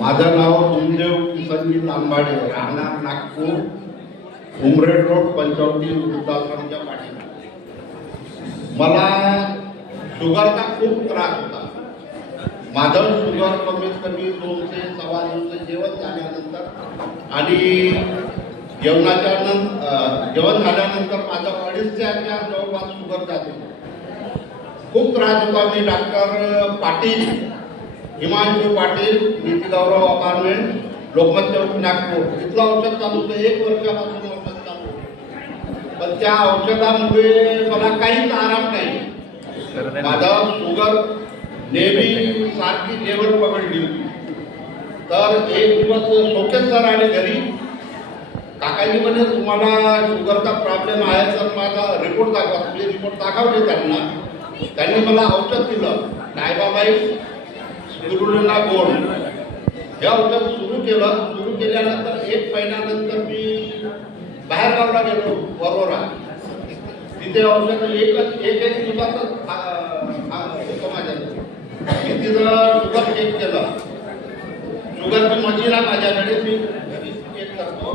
माझं नाव सुमदेव किसनजी लांबाडे, राहणार नागपूर, उमरेड रोड, पंचवटी, वृद्धाश्रमच्या पाठीला. मला शुगरचा खूप त्रास होता. माझं शुगर कमीत कमी 200 सव्वा 200 जेवण झाल्यानंतर आणि जेवण झाल्यानंतर माझा 250च्या जवळपास शुगर जाते. खूप त्रास होता. मी डॉक्टर पाटील, हिमांशू पाटील, नीती गौरव अपार्टमेंट, लोकमत चौक, नागपूर इथलं औषध चालू होतं. 1 वर्षापासून औषध चालू होतं. पण त्या औषधामुळे मला काहीच आराम नाही. माझं शुगर नेहमी सारखी लेवल पकडली होती. तर एक दिवस शोकेश सर आले घरी. काकाजी म्हणे तुम्हाला शुगरचा प्रॉब्लेम आहे तर माझा रिपोर्ट दाखवा. तुम्ही रिपोर्ट दाखवले त्यांना. त्यांनी मला औषध दिलं, डायबाबाईस स्पिरुलिना गोल्ड. हे औषध सुरू केल्यानंतर 1 महिन्यानंतर मी बाहेर गावला गेलो, वरोरा. तिथे औषध एक दिवसातच होतं माझ्याकडे. मी तिथं शुगर चेक केलं. शुगरची मशीन आहे माझ्याकडे, मी घरी चेक करतो.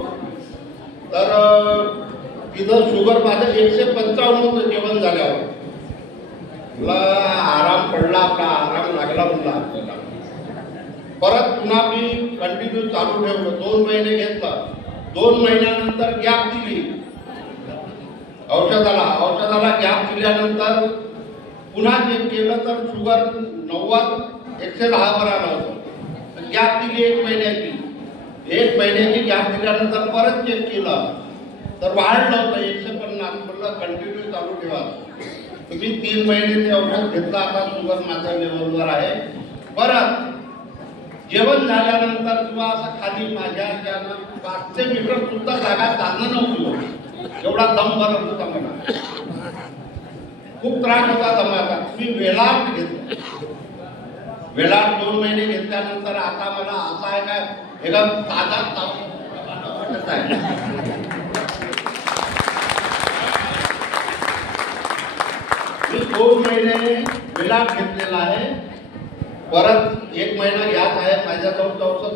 तर तिथं शुगर माझं 155 होतं जेवण झाल्यावर. मला आराम पडला, आपला आराम लागला म्हणला आपल्याला. परत पुन्हा मी कंटिन्यू चालू ठेवलं. 2 महिने घेतलं. 2 महिन्यानंतर गॅप दिली औषधाला गॅप दिल्यानंतर पुन्हा चेक केलं तर शुगर 90 110 वर आलं होतं. गॅप दिली 1 महिन्याची गॅप दिल्यानंतर परत चेक केलं तर वाढलं होतं 150. म्हटलं कंटिन्यू चालू ठेवा. तुम्ही 3 महिने ते औषध घेतलं. आता शुगर माझ्या लेवलवर आहे. परत जेवण झाल्यानंतर किंवा असं खाली माझ्या 500 मीटर सुद्धा जागा चालणं नव्हती. एवढा दम भरत होता मला. खूप त्रास होता दमाचा. मी वेळात घेतला. वेळात 2 महिने घेतल्यानंतर आता मला असं आहे काय एकदम ताजा वाटत आहे. मी 2 महिने वेळात घेतलेला आहे. परत 1 महिना घ्यायचा आहे. माझ्याजवळ औषध